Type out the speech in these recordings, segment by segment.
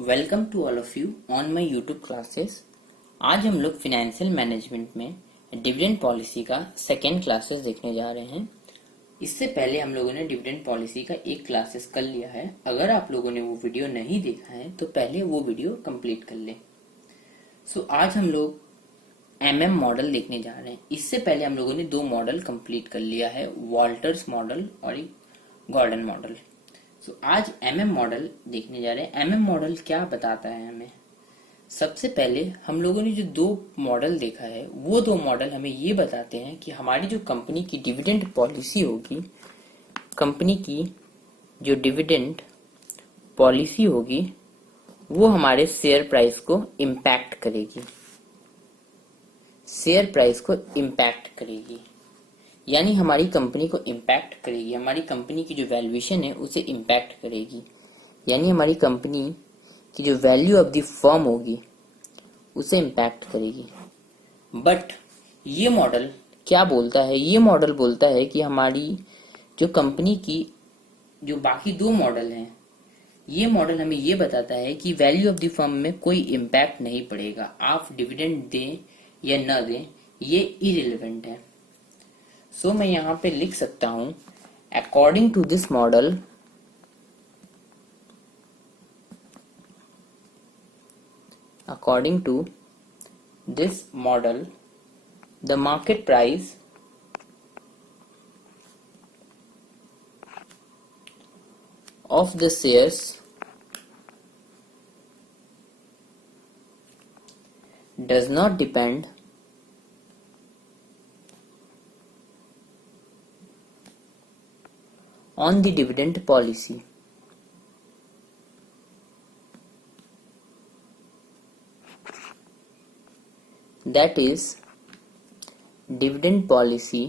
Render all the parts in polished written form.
Welcome to all of you on my YouTube classes. आज हम लोग फिनेंशियल मैनेजमेंट में डिविडेंड पॉलिसी का सेकेंड क्लासेस देखने जा रहे हैं। इससे पहले हम लोगों ने डिविडेंड पॉलिसी का एक क्लासेस कर लिया है। अगर आप लोगों ने वो वीडियो नहीं देखा है तो पहले वो वीडियो कंप्लीट कर लें। आज हम लोग एमएम मॉडल देखने जा रहे हैं। इससे पहले हम लोगों ने दो मॉडल कंप्लीट कर लिया है, वॉल्टर्स मॉडल और एक गॉर्डन मॉडल। आज एमएम मॉडल देखने जा रहे हैं। एमएम मॉडल क्या बताता है हमें? सबसे पहले हम लोगों ने जो दो मॉडल देखा है वो दो मॉडल हमें ये बताते हैं कि हमारी जो कंपनी की डिविडेंड पॉलिसी होगी, कंपनी की जो डिविडेंड पॉलिसी होगी वो हमारे शेयर प्राइस को इम्पैक्ट करेगी। शेयर प्राइस को इम्पैक्ट करेगी यानी हमारी कंपनी को इम्पैक्ट करेगी, हमारी कंपनी की जो वैल्यूएशन है उसे इम्पैक्ट करेगी, यानी हमारी कंपनी की जो वैल्यू ऑफ द फर्म होगी उसे इम्पैक्ट करेगी। बट ये मॉडल क्या बोलता है? ये मॉडल बोलता है कि हमारी जो कंपनी की जो बाकी दो मॉडल हैं, ये मॉडल हमें ये बताता है कि वैल्यू ऑफ द फर्म में कोई इम्पैक्ट नहीं पड़ेगा। आप डिविडेंड दें या न दें ये इररिलेवेंट है। मैं यहां पे लिख सकता हूं, according to this model the market price of the shares does not depend on the dividend policy. That is, dividend policy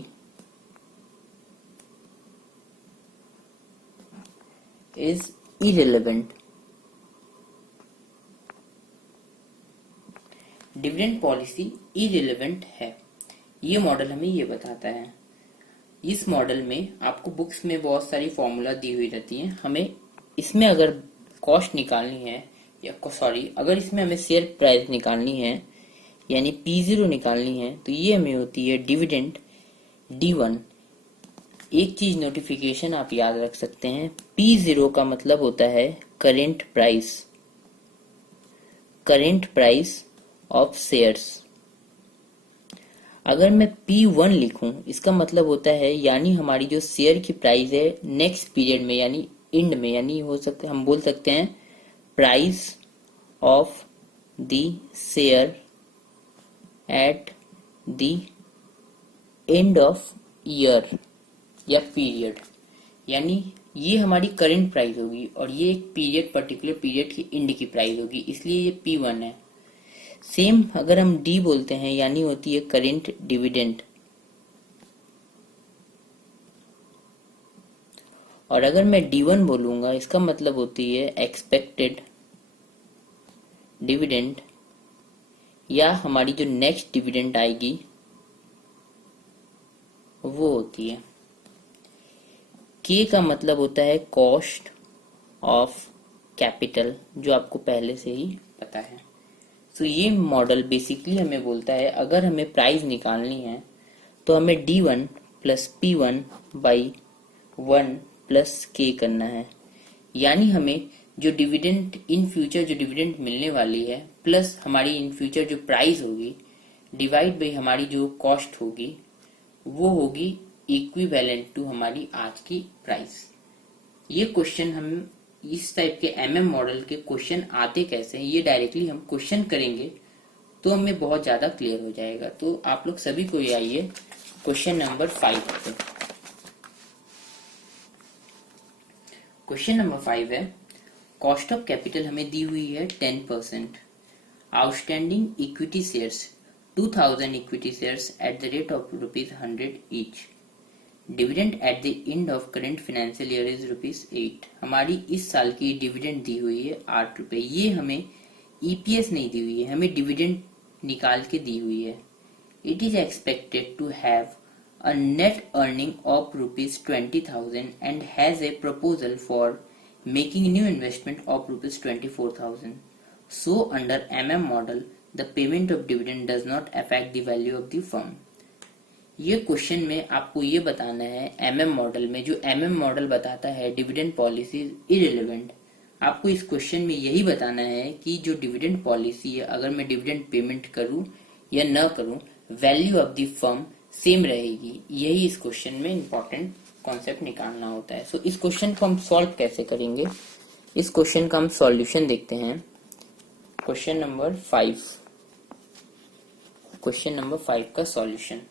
is irrelevant. Dividend policy irrelevant है, ये मॉडल हमें ये बताता है। इस मॉडल में आपको बुक्स में बहुत सारी फॉर्मूला दी हुई रहती हैं। हमें इसमें अगर कॉस्ट निकालनी है अगर इसमें हमें शेयर प्राइस निकालनी है यानी P0 निकालनी है तो ये हमें होती है डिविडेंड D1। एक चीज नोटिफिकेशन आप याद रख सकते हैं, P0 का मतलब होता है करेंट प्राइस ऑफ शेयर्स। अगर मैं P1 लिखूं इसका मतलब होता है यानी हमारी जो शेयर की प्राइस है नेक्स्ट पीरियड में यानी एंड में, यानी हो सकता है हम बोल सकते हैं price of the share at the end of year या पीरियड, यानी ये हमारी करंट प्राइस होगी और ये एक पर्टिकुलर पीरियड की एंड की प्राइस होगी, इसलिए ये P1 है। सेम अगर हम D बोलते हैं यानी होती है करेंट डिविडेंड, और अगर मैं D1 बोलूंगा इसका मतलब होती है एक्सपेक्टेड डिविडेंड, या हमारी जो नेक्स्ट डिविडेंड आएगी वो होती है K का मतलब होता है कॉस्ट ऑफ कैपिटल, जो आपको पहले से ही पता है। ये मॉडल बेसिकली हमें बोलता है अगर हमें प्राइस निकालनी है तो हमें D1 plus P1 by 1 plus K करना है, यानी हमें जो डिविडेंड इन फ्यूचर जो डिविडेंड मिलने वाली है प्लस हमारी इन फ्यूचर जो प्राइस होगी डिवाइड बाई हमारी जो कॉस्ट होगी वो होगी इक्विवेलेंट टू हमारी आज की प्राइस। ये क्वेश्चन हम इस टाइप के एमएम मॉडल के क्वेश्चन आते कैसे हैं, ये डायरेक्टली हम क्वेश्चन करेंगे तो हमें बहुत ज्यादा क्लियर हो जाएगा। तो आप लोग सभी को ये आइए क्वेश्चन नंबर 5 पे। क्वेश्चन नंबर 5 है, कॉस्ट ऑफ कैपिटल हमें दी हुई है 10%, outstanding equity shares 2000 equity shares at the rate of ₹100 each, dividend at the end of current financial year is ₹8। हमारी इस साल की डिविडेंड दी हुई है ₹8। ये हमें ईपीएस नहीं दी हुई है, हमें डिविडेंड निकाल के दी हुई है। It is expected to have a net earning of ₹20,000 and has a proposal for making new investment of ₹24,000. So under MM model, the payment of dividend does not affect the value of the firm. ये question में आपको ये बताना है MM model में, जो MM model बताता है डिविडेंड पॉलिसी इररिलेवेंट। आपको इस क्वेश्चन में यही बताना है कि जो डिविडेंड पॉलिसी है, अगर मैं डिविडेंड पेमेंट करूं या न करूं, value of the firm same रहेगी। यही इस क्वेश्चन में इंपॉर्टेंट कॉन्सेप्ट निकालना होता है। इस क्वेश्चन को हम सॉल्व कैसे करेंगे, इस क्वेश्चन का हम सॉल्यूशन देखते हैं। क्वेश्चन नंबर 5, क्वेश्चन नंबर 5 का सॉल्यूशन।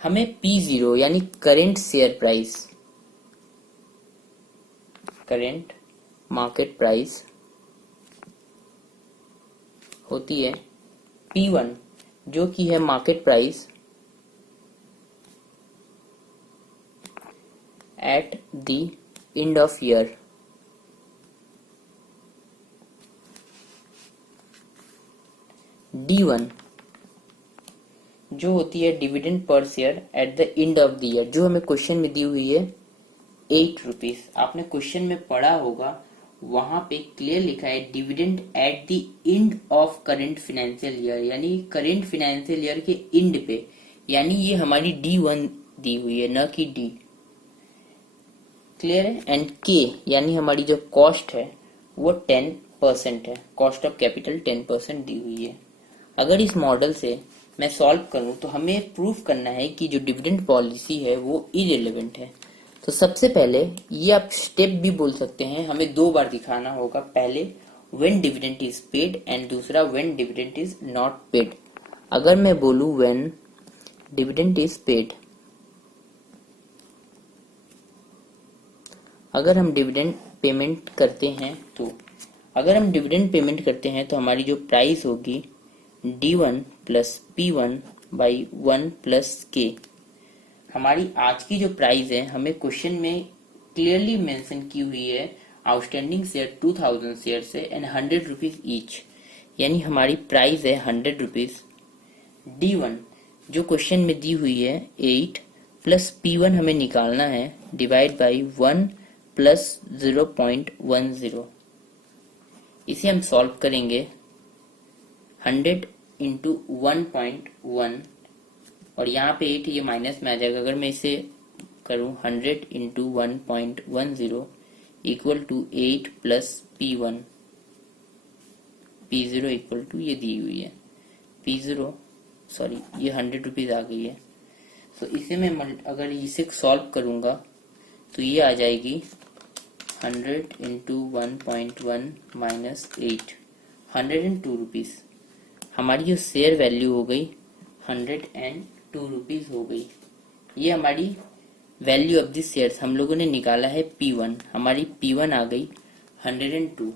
हमें P0 यानी current share price, current market price होती है P1, जो कि है market price at the end of year. D1 जो होती है dividend per share at the end of the year, जो हमें क्वेश्चन में दी हुई है ₹8। आपने क्वेश्चन में पढ़ा होगा, वहां पे क्लियर लिखा है dividend at the end of current financial year, यानी करेंट फाइनेंशियल ईयर के एंड पे, यानी ये हमारी D1 दी हुई है, न कि D। क्लियर है। एंड K यानी हमारी जो कॉस्ट है वो 10% है, कॉस्ट ऑफ कैपिटल 10% दी हुई है। अगर इस मॉडल से मैं सॉल्व करूं तो हमें प्रूफ करना है कि जो डिविडेंड पॉलिसी है वो इररिलेवेंट है। तो सबसे पहले ये आप स्टेप भी बोल सकते हैं, हमें 2 बार दिखाना होगा। पहले when dividend is paid and दूसरा when dividend is not paid. अगर मैं बोलूं व्हेन डिविडेंड इज पेड, अगर हम डिविडेंड पेमेंट करते हैं तो हमारी जो प्राइस होगी D1 plus P1 by 1 plus K। हमारी आज की जो प्राइस है, हमें क्वेश्चन में क्लियरली मेंशन की हुई है, आउटस्टैंडिंग शेयर 2000 शेयर से एंड ₹100 ईच, यानी हमारी प्राइस है ₹100। D1 जो क्वेश्चन में दी हुई है 8 प्लस P1 हमें निकालना है, डिवाइड बाई 1 प्लस 0.10। इसे हम सॉल्व करेंगे 100 इंटू 1.1 और यहाँ पे 8 ये माइनस में आ जाएगा। अगर मैं इसे करूँ 100 into 1.10 equal to 8 plus P1, P0 equal to ये दी हुई है P0, सॉरी ये ₹100 आ गई है। तो इसे मैं अगर इसे सॉल्व करूंगा तो ये आ जाएगी 100 इंटू 1.1 माइनस 8, ₹102। हमारी जो शेयर वैल्यू हो गई ₹102 हो गई। ये हमारी वैल्यू ऑफ द शेयर्स हम लोगों ने निकाला है P1, हमारी P1 आ गई 102।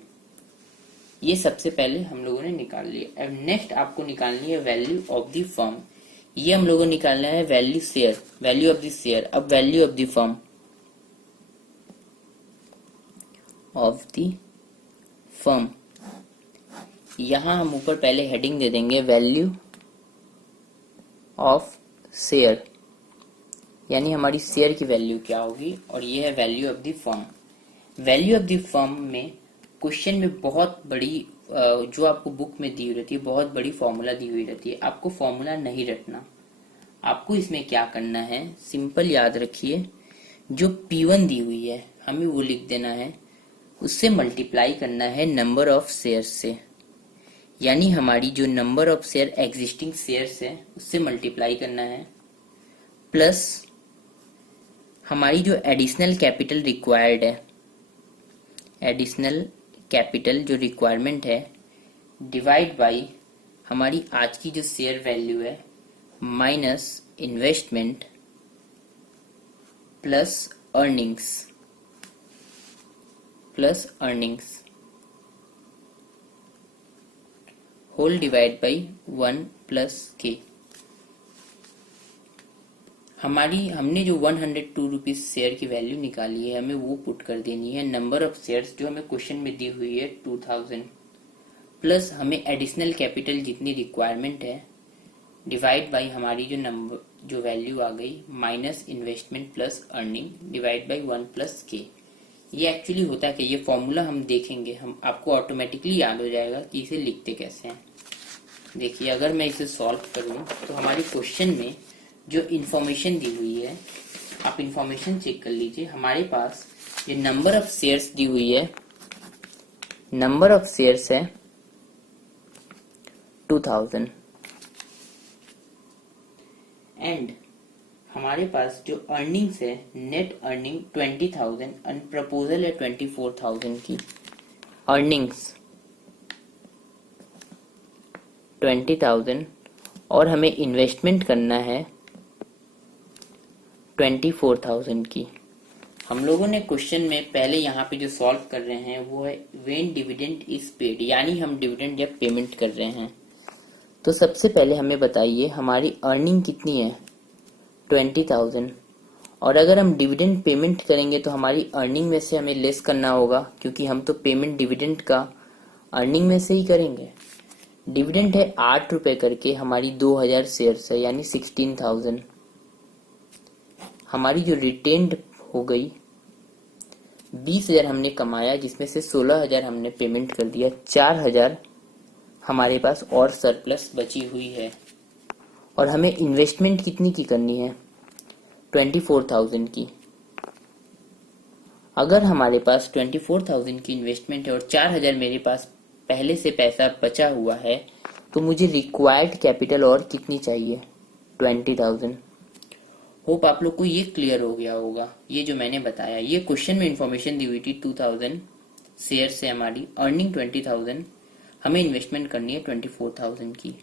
ये सबसे पहले हम लोगों ने निकाल लिया। अब नेक्स्ट आपको निकालनी है वैल्यू ऑफ द फर्म। ये हम लोगों ने निकालना है वैल्यू ऑफ द शेयर। अब वैल्यू ऑफ द फर्म यहां हम ऊपर पहले हेडिंग दे देंगे वैल्यू ऑफ शेयर, यानी हमारी शेयर की वैल्यू क्या होगी, और ये है value of the firm. Value of the firm में क्वेश्चन में बहुत बड़ी जो आपको बुक में दी हुई रहती है, बहुत बड़ी फॉर्मूला दी हुई रहती है। आपको फॉर्मूला नहीं रटना, आपको इसमें क्या करना है, सिंपल याद रखिए, जो P1 दी हुई है हमें वो लिख देना है, उससे मल्टीप्लाई करना है नंबर ऑफ शेयर से, यानी हमारी जो number of share existing shares है उससे मल्टीप्लाई करना है, प्लस हमारी जो एडिशनल कैपिटल रिक्वायर्ड है, एडिशनल कैपिटल जो रिक्वायरमेंट है, डिवाइड बाई हमारी आज की जो शेयर वैल्यू है minus investment plus earnings whole divide by 1 plus K। हमने जो ₹102 शेयर की वैल्यू निकाली है, हमें वो पुट कर देनी है। नंबर ऑफ शेयर्स जो हमें क्वेश्चन में दी हुई है 2000, प्लस हमें एडिशनल कैपिटल जितनी रिक्वायरमेंट है, डिवाइड बाई हमारी जो वैल्यू आ गई minus investment plus earning divide by 1 plus K। ये एक्चुअली होता है कि ये फॉर्मूला हम देखेंगे, हम आपको ऑटोमेटिकली याद हो जाएगा कि इसे लिखते कैसे हैं। देखिए अगर मैं इसे सॉल्व करूं तो हमारे क्वेश्चन में जो इन्फॉर्मेशन दी हुई है, आप इन्फॉर्मेशन चेक कर लीजिए। हमारे पास ये नंबर ऑफ शेयर्स दी हुई है, नंबर ऑफ शेयर्स है 2000 एंड हमारे पास जो अर्निंग्स है, नेट अर्निंग 20,000 एंड प्रपोजल है 24,000 की। अर्निंग्स 20,000 और हमें इन्वेस्टमेंट करना है 24,000 की। हम लोगों ने क्वेश्चन में पहले यहाँ पे जो सॉल्व कर रहे हैं वो है व्हेन डिविडेंड इज पेड, यानी हम डिविडेंड जब पेमेंट कर रहे हैं। तो सबसे पहले हमें बताइए हमारी अर्निंग कितनी है, 20,000, और अगर हम डिविडेंड पेमेंट करेंगे तो हमारी अर्निंग में से हमें लेस करना होगा, क्योंकि हम तो पेमेंट डिविडेंड का अर्निंग में से ही करेंगे। डिविडेंड है 8 रुपए करके, हमारी 2000 शेयर्स है यानी 16,000। हमारी जो रिटेन्ड हो गई 20,000 हमने कमाया, जिसमें से 16,000 हमने पेमेंट कर दिया, 4,000 हमारे पास और सरप्लस बची हुई है। और हमें इन्वेस्टमेंट कितनी की करनी है, 24,000 की। अगर हमारे पास 24,000 की इन्वेस्टमेंट है और 4,000 मेरे पास पहले से पैसा बचा हुआ है, तो मुझे रिक्वायर्ड कैपिटल और कितनी चाहिए, 20,000। होप आप लोग को ये क्लियर हो गया होगा। ये जो मैंने बताया, ये क्वेश्चन में इंफॉर्मेशन दी हुई थी 2000 शेयर से हमारी अर्निंग 20,000, हमें इन्वेस्टमेंट करनी है 24,000 की।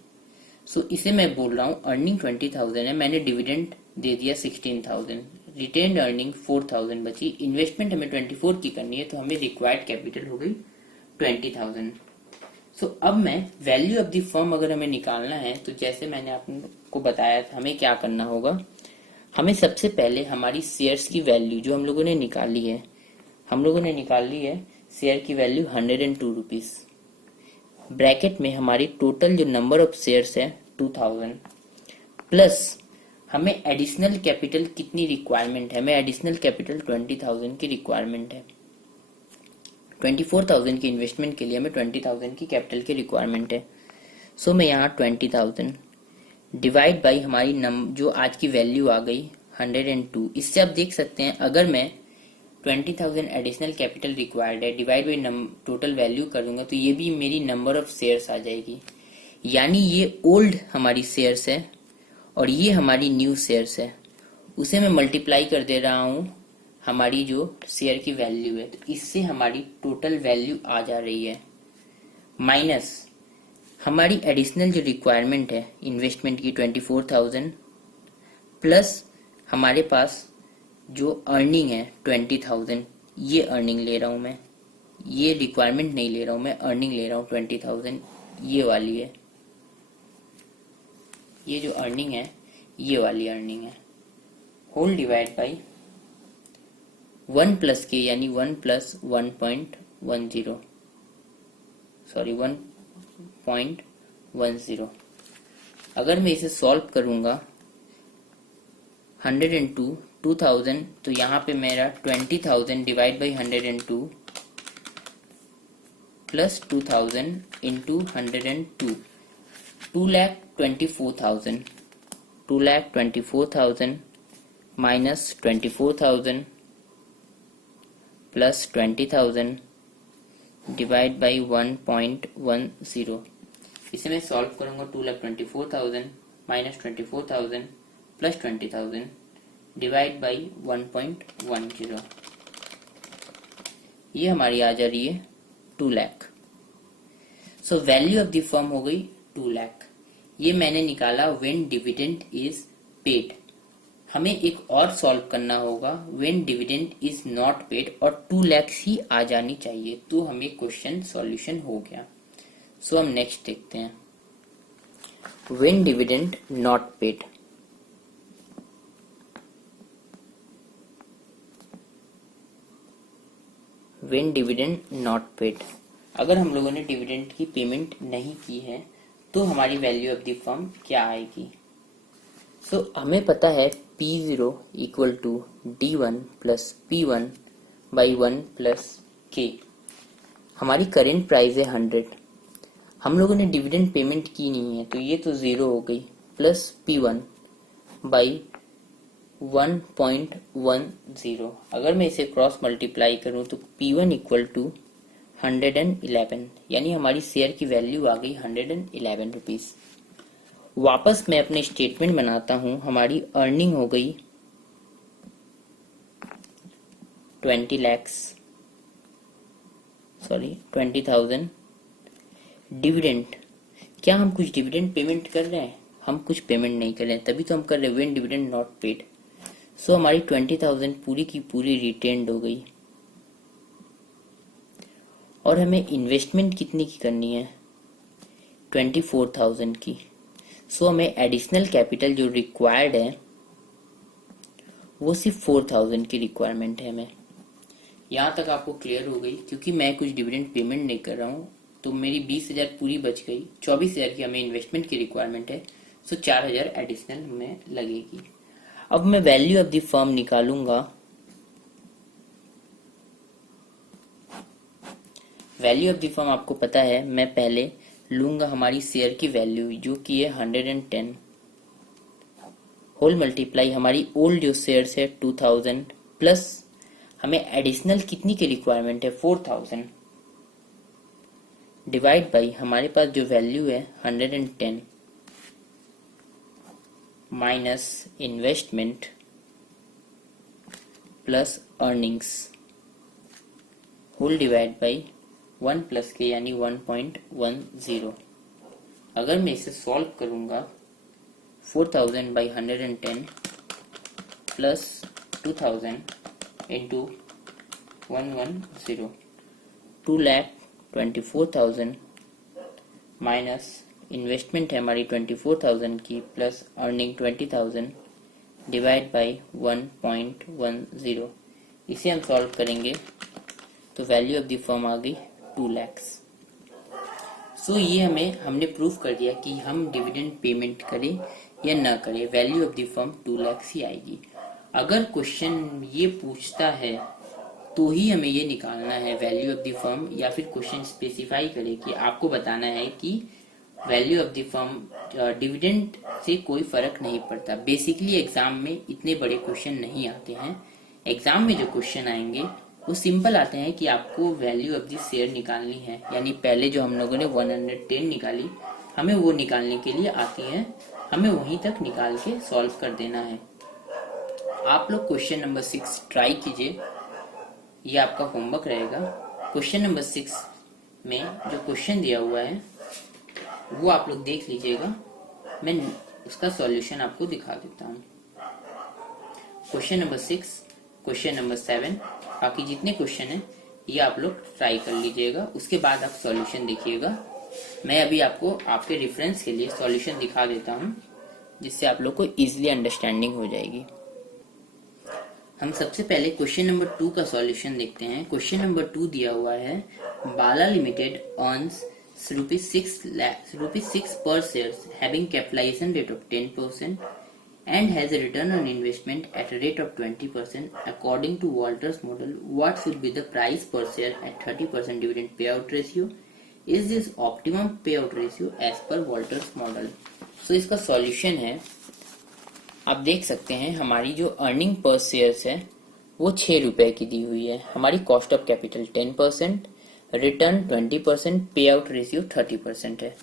सो इसे मैं बोल रहा हूँ अर्निंग 20,000 है, मैंने डिविडेंड दे दिया 16,000, रिटेन्ड अर्निंग 4,000 बची, इन्वेस्टमेंट हमें 24 की करनी है, तो हमें रिक्वायर्ड कैपिटल हो गई 20,000। सो अब मैं वैल्यू ऑफ द फर्म अगर हमें निकालना है, तो जैसे मैंने आपको बताया था हमें क्या करना होगा। हमें सबसे पहले हमारी शेयर्स की वैल्यू जो हम लोगों ने निकाली है, शेयर की वैल्यू 102 रुपीज। ब्रैकेट में हमारी टोटल जो नंबर ऑफ शेयर्स है 2000, प्लस हमें एडिशनल कैपिटल कितनी रिक्वायरमेंट है, हमें एडिशनल कैपिटल 20,000 की रिक्वायरमेंट है। 24,000 की इन्वेस्टमेंट के लिए हमें 20,000 की कैपिटल की रिक्वायरमेंट है। सो मैं यहाँ 20,000 डिवाइड बाई हमारी जो आज की वैल्यू आ गई 102। इससे आप देख सकते हैं अगर मैं 20,000 एडिशनल कैपिटल रिक्वायर्ड है डिवाइड बाई टोटल वैल्यू करूंगा, तो ये भी मेरी नंबर ऑफ शेयर्स आ जाएगी। यानी ये ओल्ड हमारी शेयर्स है और ये हमारी न्यू शेयर्स है, उसे मैं मल्टीप्लाई कर दे रहा हूँ हमारी जो शेयर की वैल्यू है, तो इससे हमारी टोटल वैल्यू आ जा रही है, माइनस हमारी एडिशनल जो रिक्वायरमेंट है इन्वेस्टमेंट की 24,000, प्लस हमारे पास जो अर्निंग है 20,000, ये अर्निंग ले रहा हूं मैं, ये रिक्वायरमेंट नहीं ले रहा हूं मैं, अर्निंग ले रहा हूं 20,000, ये वाली है, ये जो अर्निंग है ये वाली अर्निंग है, whole divide by 1 plus K, यानी 1 प्लस 1.10, सॉरी 1.10। अगर मैं इसे सॉल्व करूंगा 102 2000, तो यहाँ पे मेरा 20,000 divide by 102 plus 2000 into 102, 2,24,000, 2,24,000 minus 24,000 plus 20,000 divide by 1.10। इसे मैं सॉल्व करूंगा 2,24,000 माइनस 24,000 प्लस 20,000 डिवाइड बाई 1.10, ये हमारी आ जा रही है 2 lakh. So value of the firm हो गई 2 लाख। ये मैंने निकाला व्हेन डिविडेंड इज पेड। हमें एक और सॉल्व करना होगा when dividend is not paid, और 2 लाख ही आ जानी चाहिए, तो हमें क्वेश्चन सॉल्यूशन हो गया। सो हम नेक्स्ट देखते हैं, when dividend not paid. When dividend not paid, अगर हम लोगों ने डिविडेंड की पेमेंट नहीं की है तो हमारी वैल्यू ऑफ द फर्म क्या आएगी। सो हमें पता है P0 equal to D1 plus P1 by 1 plus K. हमारी करेंट प्राइस है 100, हम लोगों ने डिविडेंड पेमेंट की नहीं है तो ये तो 0 हो गई, प्लस P1 बाई 1.10। अगर मैं इसे क्रॉस मल्टीप्लाई करूं तो P1 इक्वल टू 111, यानी हमारी शेयर की वैल्यू आ गई 111 रुपीज। वापस मैं अपने स्टेटमेंट बनाता हूं। हमारी अर्निंग हो गई 20,000। डिविडेंड, क्या हम कुछ डिविडेंड पेमेंट कर रहे हैं? हम कुछ पेमेंट नहीं कर रहे हैं, तभी तो हम कर रहे हैं व्हेन डिविडेंड नॉट पेड। सो हमारी 20,000 पूरी की पूरी रिटेन्ड हो गई। और हमें इन्वेस्टमेंट कितनी की करनी है? 24,000 की। सो हमें एडिशनल कैपिटल जो रिक्वायर्ड है वो सिर्फ 4,000 की रिक्वायरमेंट है हमें। यहाँ तक आपको क्लियर हो गई? क्योंकि मैं कुछ डिविडेंड पेमेंट नहीं कर रहा हूँ तो मेरी 20,000 पूरी बच गई। 24,000 की हमें इन्वेस्टमेंट की रिक्वायरमेंट है, सो 4,000 एडिशनल में लगेगी। अब मैं वैल्यू ऑफ द फर्म निकालूंगा। वैल्यू ऑफ द फर्म आपको पता है, मैं पहले लूंगा हमारी शेयर की वैल्यू जो कि है 110 होल मल्टीप्लाई हमारी ओल्ड जो शेयर्स है 2000 प्लस हमें एडिशनल कितनी की रिक्वायरमेंट है 4000 डिवाइड बाई हमारे पास जो वैल्यू है 110 minus investment plus earnings whole divide by 1 plus K यानी 1.10। अगर मैं इसे सॉल्व करूंगा 4000 by 110 plus 2000 into 110, 2,24,000 minus investment है हमारी 24,000 की प्लस अर्निंग 20,000 डिवाइड बाई 1.10। इसे हम सॉल्व करेंगे तो वैल्यू ऑफ द फर्म आ गई 2 लाख। सो ये हमने प्रूव कर दिया कि हम डिविडेंड पेमेंट करें या ना करें, value of the firm 2 lakh ही आएगी। अगर क्वेश्चन ये पूछता है तो ही हमें ये निकालना है वैल्यू ऑफ द फर्म, या फिर क्वेश्चन स्पेसिफाई करे कि आपको बताना है कि value of the firm dividend से कोई फर्क नहीं पड़ता। बेसिकली एग्जाम में इतने बड़े क्वेश्चन नहीं आते हैं। एग्जाम में जो क्वेश्चन आएंगे वो सिंपल आते हैं कि आपको वैल्यू ऑफ द शेयर निकालनी है, यानी पहले जो हम लोगों ने 110 निकाली हमें वो निकालने के लिए आती है, हमें वहीं तक निकाल के सॉल्व कर देना है। आप लोग क्वेश्चन नंबर 6 ट्राई कीजिए, ये आपका होमवर्क रहेगा। क्वेश्चन नंबर 6 में जो क्वेश्चन दिया हुआ है वो आप लोग देख लीजिएगा, मैं उसका सॉल्यूशन आपको दिखा देता हूँ। क्वेश्चन नंबर 6, क्वेश्चन नंबर 7, बाकी जितने क्वेश्चन हैं ये आप लोग ट्राई कर लीजिएगा, उसके बाद आप सॉल्यूशन देखिएगा। मैं अभी आपको आपके रेफरेंस के लिए सॉल्यूशन दिखा देता हूँ जिससे आप लोग को इजीली अंडरस्टैंडिंग हो जाएगी। हम सबसे पहले क्वेश्चन नंबर 2 का सॉल्यूशन देखते हैं। क्वेश्चन नंबर 2 दिया हुआ है, बाला limited earns ₹6 per shares having capitalization rate of 10% and has a return on investment at a rate of 20%. According to Walters model, what should be the price per share at 30% dividend payout ratio? Is this optimum payout ratio as per Walters model? So इसका solution है, आप देख सकते हैं हमारी जो earning per shares है वो 6 रुपए की दी हुई है। हमारी कॉस्ट ऑफ कैपिटल 10%, रिटर्न 20%, पे आउट रेशियो 30% है।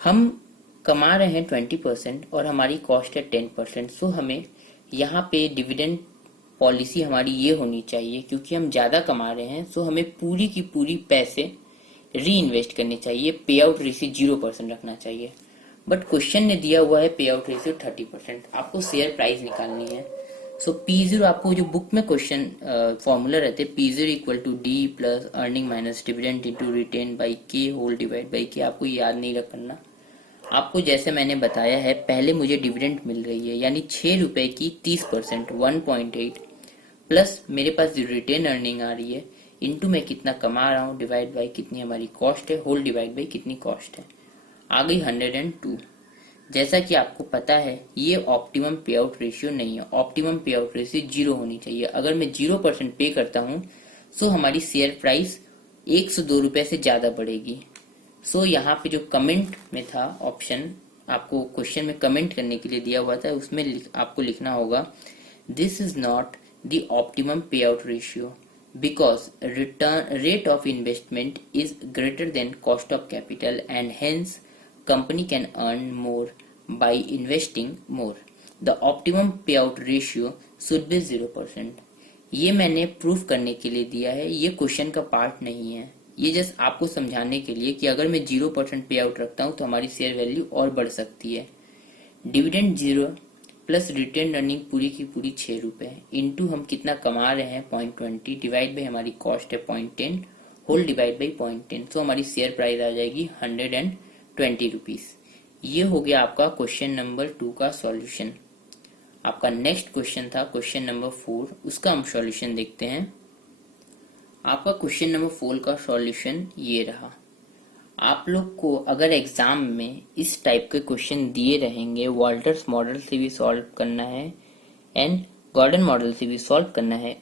हम कमा रहे हैं 20% और हमारी कॉस्ट है 10%। सो हमें यहाँ पे डिविडेंड पॉलिसी हमारी ये होनी चाहिए, क्योंकि हम ज़्यादा कमा रहे हैं सो हमें पूरी की पूरी पैसे री इन्वेस्ट करने चाहिए। पे आउट रेशियो 0% रखना चाहिए। बट क्वेश्चन ने दिया हुआ है पे आउट रेशियो 30%। आपको शेयर प्राइस निकालनी है। सो P0 आपको जो बुक में क्वेश्चन फॉर्मूला रहते हैं, P0 equal to D plus earning minus dividend into retain by K whole divide by K. आपको याद नहीं रखना। आपको जैसे मैंने बताया है, पहले मुझे डिविडेंड मिल रही है यानी 6 रुपए की 30% 1.8 प्लस मेरे पास जो रिटेन अर्निंग आ रही है इंटू मैं कितना कमा रहा हूँ डिवाइड बाई कितनी हमारी कॉस्ट है होल डिवाइड बाई कितनी कॉस्ट है, आ गई 102। जैसा कि आपको पता है ये ऑप्टिमम पे आउट रेशियो नहीं है। ऑप्टिमम पे आउट रेशियो 0 होनी चाहिए। अगर मैं 0% पे करता हूँ सो हमारी शेयर प्राइस 102 रुपए से ज्यादा बढ़ेगी। सो यहाँ पे जो कमेंट में था ऑप्शन, आपको क्वेश्चन में कमेंट करने के लिए दिया हुआ था, उसमें आपको लिखना होगा this is not the optimum payout ratio because return rate of investment is greater than cost of capital and hence company can earn more by investing more. The optimum payout ratio should be 0%. ये मैंने proof करने के लिए दिया है, ये question का part नहीं है। ये जस्ट आपको समझाने के लिए कि अगर मैं 0% पे आउट रखता हूँ तो हमारी शेयर वैल्यू और बढ़ सकती है। डिविडेंड 0 प्लस रिटेन अर्निंग पूरी की पूरी 6 रुपए इंटू हम कितना कमा रहे हैं 0.20 डिवाइड बाई हमारी कॉस्ट है 0.10 होल डिवाइड बाई 0.10, तो हमारी शेयर प्राइस आ जाएगी 120 रुपीज। ये हो गया आपका क्वेश्चन नंबर 2 का सॉल्यूशन। आपका नेक्स्ट क्वेश्चन था क्वेश्चन नंबर 4, उसका हम सॉल्यूशन देखते हैं। आपका क्वेश्चन नंबर 4 का सॉल्यूशन ये रहा। आप लोग को अगर एग्जाम में इस टाइप के क्वेश्चन दिए रहेंगे, वॉल्टर्स मॉडल से भी सॉल्व करना है एंड गॉर्डन मॉडल से भी सॉल्व करना है,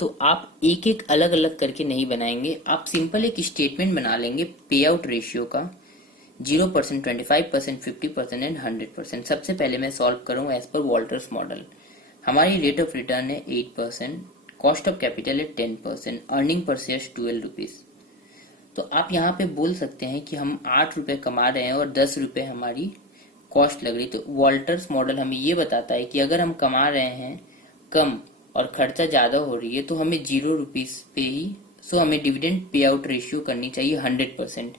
तो आप एक एक अलग अलग करके नहीं बनाएंगे। आप सिंपल एक स्टेटमेंट बना लेंगे पे आउट रेशियो का 0%, 25%, 50% एंड 100%। सबसे पहले मैं सॉल्व करूंगा एज पर वॉल्टर्स मॉडल। हमारी रेट ऑफ रिटर्न है 8%, कॉस्ट ऑफ कैपिटल है 10%, अर्निंग पर शेयर 12 रुपीज। तो आप यहाँ पे बोल सकते हैं कि हम 8 रुपए कमा रहे हैं और 10 रुपए हमारी कॉस्ट लग रही। तो वॉल्टर्स मॉडल हमें ये बताता है कि अगर हम कमा रहे हैं कम और खर्चा ज्यादा हो रही है तो हमें 0 रुपीज पे ही, सो हमें डिविडेंड पे आउट रेशियो करनी चाहिए 100%।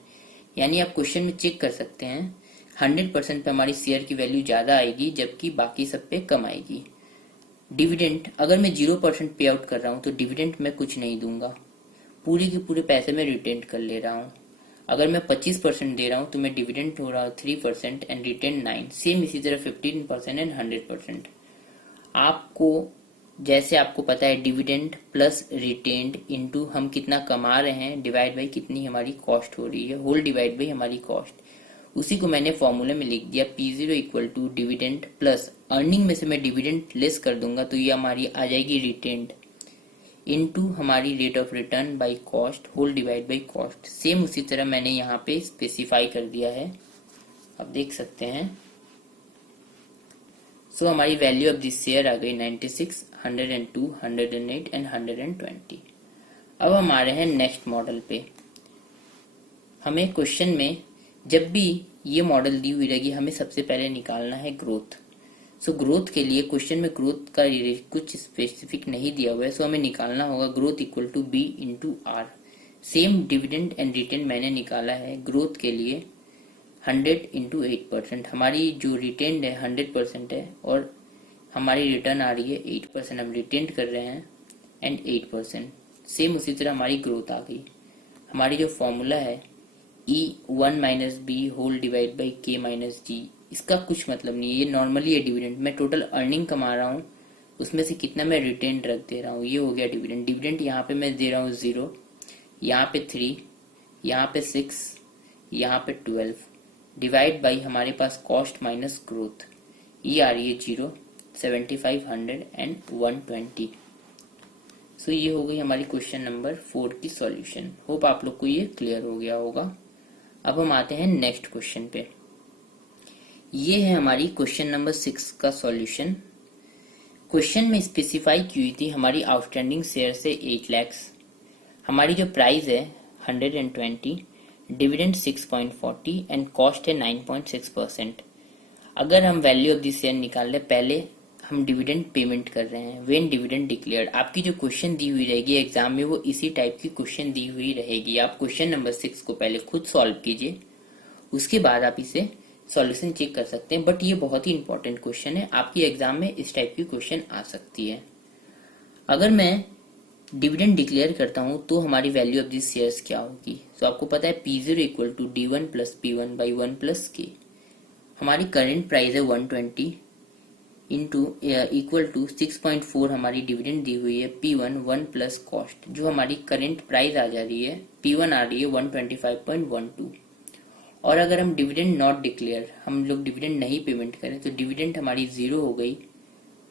यानी आप क्वेश्चन में चेक कर सकते हैं 100% पे हमारी शेयर की वैल्यू ज्यादा आएगी जबकि बाकी सब पे कम आएगी। डिविडेंड अगर मैं 0% पे आउट कर रहा हूँ तो डिविडेंड में कुछ नहीं दूंगा, पूरे के पूरे पैसे में रिटेन कर ले रहा हूँ। अगर मैं 25% दे रहा हूँ तो मैं डिविडेंड हो रहा हूँ 3% एंड रिटेन 9, सेम इसी तरह 15% एंड 100%। आपको जैसे आपको पता है डिविडेंड प्लस रिटेन्ड इंटू हम कितना कमा रहे हैं डिवाइड बाई कितनी हमारी कॉस्ट हो रही है होल डिवाइड बाई हमारी कॉस्ट, उसी को मैंने फॉर्मूले में लिख दिया P0 equal to dividend plus earning में से मैं डिविडेंड लेस कर दूंगा तो ये हमारी आ जाएगी रिटेन्ड इनटू हमारी rate of return by cost whole divide by cost. Same उसी तरह मैंने यहाँ पे स्पेसिफाई कर दिया है, आप देख सकते हैं। सो हमारी वैल्यू ऑफ दिस शेयर आ गई 96, 102, 108 एंड 120। अब हम आ रहे हैं नेक्स्ट मॉडल पे। हमें क्वेश्चन में जब भी ये मॉडल दी हुई रहेगी हमें सबसे पहले निकालना है ग्रोथ। सो ग्रोथ के लिए क्वेश्चन में ग्रोथ का कुछ स्पेसिफिक नहीं दिया हुआ है, सो हमें निकालना होगा growth equal to B into R. Same dividend and retain मैंने निकाला है ग्रोथ के लिए 100 इंटू 8%। हमारी जो रिटेन्ड है 100% है और हमारी रिटर्न आ रही है 8%, हम रिटेन्ड कर रहे हैं एंड 8%। सेम उसी तरह हमारी ग्रोथ आ गई। हमारी जो फॉर्मूला है E1 minus B whole divide by K minus G, इसका कुछ मतलब नहीं है, ये नॉर्मली है डिविडेंड। मैं टोटल अर्निंग कमा रहा हूँ उसमें से कितना मैं रिटेन रख दे रहा हूँ, ये हो गया डिविडेंड। डिविडेंड यहाँ पे मैं दे रहा हूँ 0, यहाँ पे 3, यहाँ पे 6, यहाँ पे 12 डिवाइड बाई हमारे पास कॉस्ट माइनस ग्रोथ, ये आ रही है 0, 75, 100 एंड 120। सो ये हो गई हमारी क्वेश्चन नंबर 4 की सॉल्यूशन। होप आप लोग को ये क्लियर हो गया होगा। अब हम आते हैं नेक्स्ट क्वेश्चन पे। ये है हमारी क्वेश्चन नंबर 6 का सॉल्यूशन। क्वेश्चन में स्पेसिफाई की हुई थी हमारी आउटस्टैंडिंग शेयर से 8 लाख, हमारी जो प्राइस है 120, डिविडेंड 6.40 एंड कॉस्ट है 9.6%। अगर हम वैल्यू ऑफ दिस शेयर निकाल ले, पहले हम डिविडेंड पेमेंट कर रहे हैं व्हेन डिविडेंड डिक्लेयर्ड। आपकी जो क्वेश्चन दी हुई रहेगी एग्जाम में वो इसी टाइप की क्वेश्चन दी हुई रहेगी। आप क्वेश्चन नंबर 6 को पहले खुद सॉल्व कीजिए, उसके बाद आप इसे सॉल्यूशन चेक कर सकते हैं। बट ये बहुत ही इंपॉर्टेंट क्वेश्चन है, आपकी एग्जाम में इस टाइप की क्वेश्चन आ सकती है। अगर मैं डिविडेंड डिक्लेयर करता हूं तो हमारी वैल्यू ऑफ दिस शेयर्स क्या होगी। तो आपको पता है P0 equal to D1 plus P1 by 1 plus K. हमारी करेंट प्राइस है 120 इंटू इक्वल टू 6.4 हमारी डिविडेंड दी हुई है P1 1 प्लस कॉस्ट, जो हमारी करेंट प्राइस आ जा रही है P1 आ रही है 125.12 और अगर हम डिविडेंड नॉट डिक्लेयर, हम लोग डिविडेंड नहीं पेमेंट करें तो डिविडेंड हमारी 0 हो गई,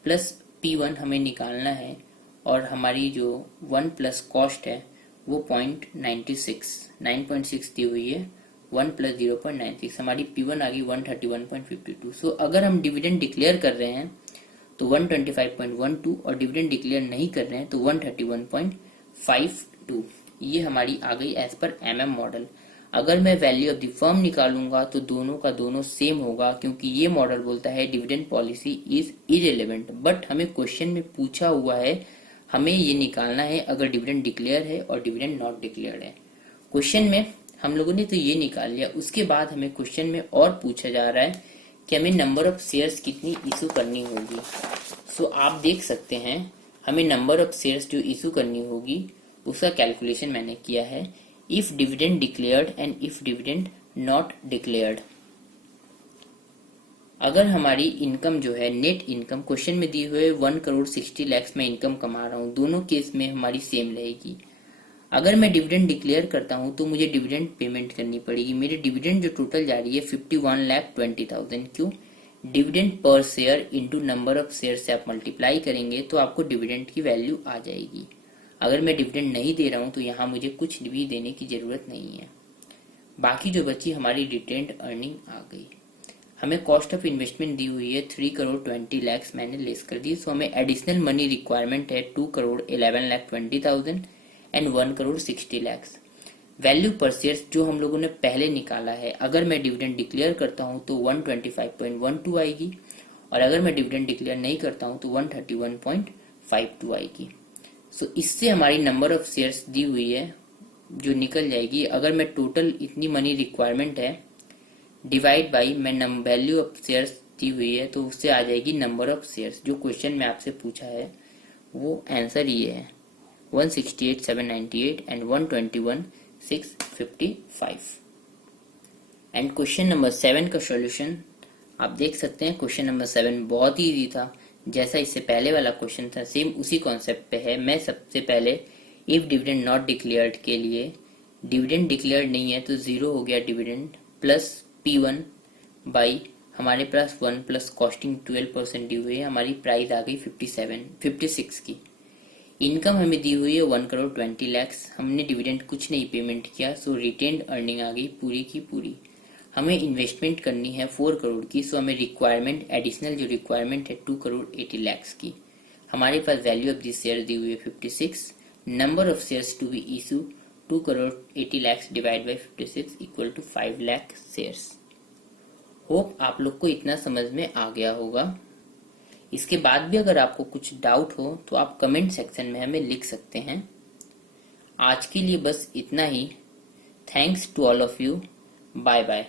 प्लस P1 हमें निकालना है और हमारी जो 1 प्लस कॉस्ट है वो 9.6 दी हुई है, 1 प्लस 0.96 हमारी P1 आ गई 131.52। सो अगर हम डिविडेंड डिक्लेयर कर रहे हैं तो 125.12 और डिविडेंड डिक्लेयर नहीं कर रहे हैं तो 131.52। ये हमारी आ गई एज पर MM मॉडल। अगर मैं वैल्यू ऑफ द फर्म निकालूंगा तो दोनों का दोनों सेम होगा, क्योंकि ये मॉडल बोलता है dividend policy is irrelevant. But हमें क्वेश्चन में पूछा हुआ है, हमें ये निकालना है अगर डिविडेंड डिक्लेयर है और डिविडेंड नॉट डिक्लेयर्ड है। क्वेश्चन में हम लोगों ने तो ये निकाल लिया, उसके बाद हमें क्वेश्चन में और पूछा जा रहा है कि हमें नंबर ऑफ शेयर्स कितनी इशू करनी होगी। सो आप देख सकते हैं हमें नंबर ऑफ शेयर्स जो इशू करनी होगी उसका कैलकुलेशन मैंने किया है, if dividend declared and if dividend not declared. अगर हमारी इनकम जो है नेट इनकम क्वेश्चन में दी हुई 1 करोड़ 60 लाख में इनकम कमा रहा हूँ, दोनों केस में हमारी सेम रहेगी। अगर मैं डिविडेंड डिक्लेयर करता हूँ तो मुझे डिविडेंड पेमेंट करनी पड़ेगी। मेरी डिविडेंड जो टोटल जा रही है 51,20,000। क्यों? Dividend per share into number of share से आप मल्टीप्लाई करेंगे तो आपको डिविडेंड की वैल्यू आ जाएगी। अगर मैं डिविडेंड नहीं दे रहा हूँ तो यहाँ मुझे कुछ भी देने की जरूरत नहीं है। बाकी जो बची हमारी रिटेन्ड अर्निंग आ गई। हमें कॉस्ट ऑफ इन्वेस्टमेंट दी हुई है 3 करोड़ 20 लाख, मैंने लेस कर दी। सो हमें एडिशनल मनी रिक्वायरमेंट है 2 करोड़ 11,20,000 एंड 1 करोड़ 60 लाख। वैल्यू पर शेयर जो हम लोगों ने पहले निकाला है, अगर मैं डिविडेंड डिक्लेयर करता हूं तो 125.12 आएगी और अगर मैं डिविडेंड डिक्लेयर नहीं करता हूं तो 131.52 आएगी। सो इससे हमारी नंबर ऑफ शेयर्स दी हुई है जो निकल जाएगी। अगर मैं टोटल इतनी मनी रिक्वायरमेंट है डिवाइड बाई मैं वैल्यू ऑफ शेयर्स दी हुई है तो उससे आ जाएगी नंबर ऑफ शेयर्स। जो क्वेश्चन में आपसे पूछा है वो आंसर ये है 168,798 एंड 121,655। एंड क्वेश्चन नंबर 7 का सॉल्यूशन आप देख सकते हैं। क्वेश्चन नंबर 7 बहुत ही इजी था, जैसा इससे पहले वाला क्वेश्चन था सेम उसी कॉन्सेप्ट पे है। मैं सबसे पहले इफ डिविडेंड नॉट डिक्लेयर्ड के लिए, डिविडेंड डिक्लेयर्ड नहीं है तो 0 हो गया डिविडेंड, प्लस P1 बाई हमारे पास 1 प्लस कॉस्टिंग 12% दी हुई है, हमारी प्राइस आ गई 56 की। इनकम हमें दी हुई है 1 करोड़ 20 लाख, हमने डिविडेंड कुछ नहीं पेमेंट किया, सो रिटेन्ड अर्निंग आ गई पूरी की पूरी। हमें इन्वेस्टमेंट करनी है 4 करोड़ की, सो हमें रिक्वायरमेंट एडिशनल जो रिक्वायरमेंट है 2 करोड़ 80 लाख की। हमारे पास वैल्यू ऑफ दिस शेयर दी हुई है 56। Number of shares to be issue 2 crore 80 lakh divide by 56 equal to 5 lakh shares. Hope आप लोग को इतना समझ में आ गया होगा। इसके बाद भी अगर आपको कुछ डाउट हो तो आप कमेंट सेक्शन में हमें लिख सकते हैं। आज के लिए बस इतना ही। Thanks to all of you. Bye bye.